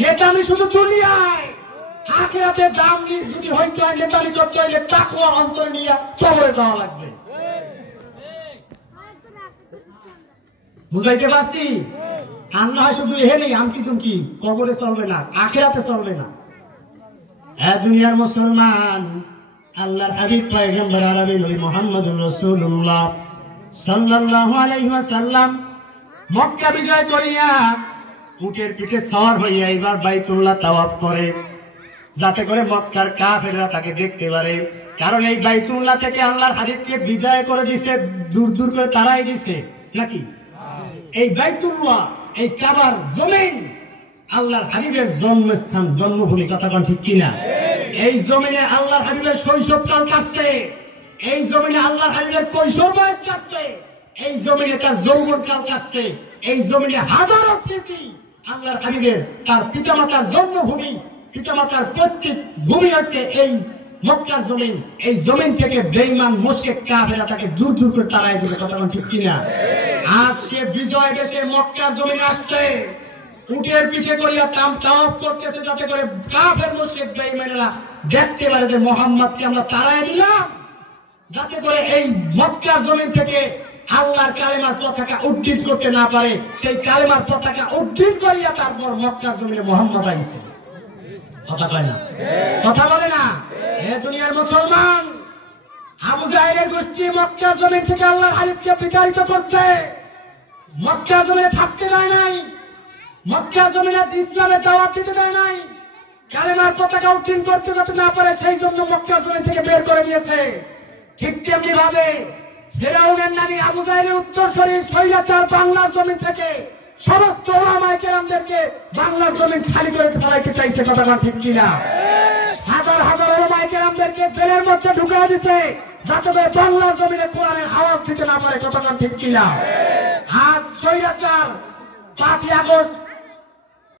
নেতামি শুধু দুনিয়ায়, আখিরাতে দাম নিয়ে যদি হইতে হয় নেতামি করতে হইলে তাকওয়া অন্তরে নিয়ে কবরে যাওয়া লাগবে। বুঝাইতে পারছি? আর না হয় শুধু এখানেই আমকি তুমকি কবরে চলবে না, আখিরাতে চলবে না। হ্যাঁ দুনিয়ার মুসলমান, আল্লাহর হাবিব পয়গম্বর আরবি নবী মুহাম্মদুর রাসূলুল্লাহ সাল্লাল্লাহু আলাইহি ওয়াসাল্লাম মক্কা বিজয় করিয়া উটের পিঠে সওয়ার হইয়া এবার বাইতুল্লাহ তাওয়াফ করে, যাতে করে মক্কার কাফেররা তাকে দেখতে পারে। কারণ এই বাইতুল্লাহ থেকে আল্লাহর হাবিবকে বিদায় করে দিছে, দূর দূর করে তাড়াই দিছে নাকি? এই বাইতুল্লাহ, এই কাবার জমিন আল্লাহর হাবিবের জন্মস্থান, জন্মভূমি। কথা কোন ঠিক কিনা? এই জমিনে আল্লাহর হাবিবের শৈশবকাল কাটছে, এই জমিনে আল্লাহর হাবিবের কৈশোর বয়স কাটছে, এই জমিনে তার যৌবনকাল কাটছে, এই জমিনে হাজারো স্মৃতি আল্লাহর হাবিবের। তার পিতামাতার জন্মভূমি, পিতামাতার প্রত্যেক ভূমি আছে এই মক্কার জমিন। এই জমিন থেকে বেঈমান মুশরিক কাফেররা তাকে দূর দূর করে তাড়াই দিবে। কথা কোন ঠিক কিনা? আজ সে বিজয় দেশে মক্কার জমিনে আসছে, উটের পিঠে করিয়া তাওয়াফ করতেছে, যাতে করে কাফের মুশরিক বেঈমানেরা দেখতে পারে যে মুহাম্মদকে আমরা তাড়াই দিলাম, যাতে করে এই মক্কার জমিন থেকে আল্লাহর কালেমার পতাকা উড্ডীন করতে না পারে। সেই কালেমার পতাকা উড্ডীন করিয়া তারপর মক্কার জমিনে মুহাম্মদ আইছে। কথা কয় না? কথা বলে না? হে দুনিয়ার মুসলমান, আবু জাহেলের গোষ্ঠী মক্কার জমিন থেকে আল্লাহর হাবিবকে বিতাড়িত করছে, মক্কার জমিনে থাকতে দেয় নাই, মক্কার জমিনে ইসলামের দাওয়াত দিতে দেয় নাই, কালেমার পতাকা উড্ডীন করতে যাতে না পারে সেই জন্য মক্কার জমিন থেকে বের করে দিয়েছে। ঠিক তেমনি ভাবে ফিরআউনের নানি আবু জাহেলের উত্তরসূরি স্বৈরাচার বাংলার জমিন থেকে সমস্ত উলামায়ে কেরামদেরকে বাংলার জমিন খালি করে ফেলাইতে চাইছে। কথা ঠিক কিনা? হাজার হাজার উলামায়ে কেরামদেরকে জেলের মধ্যে ঢুকিয়ে দিতে, যাতে করে বাংলার জমিনে কোরআনের আওয়াজ দিতে না পারে। কথা ঠিক কিনা? আজ স্বৈরাচার 5ই আগস্ট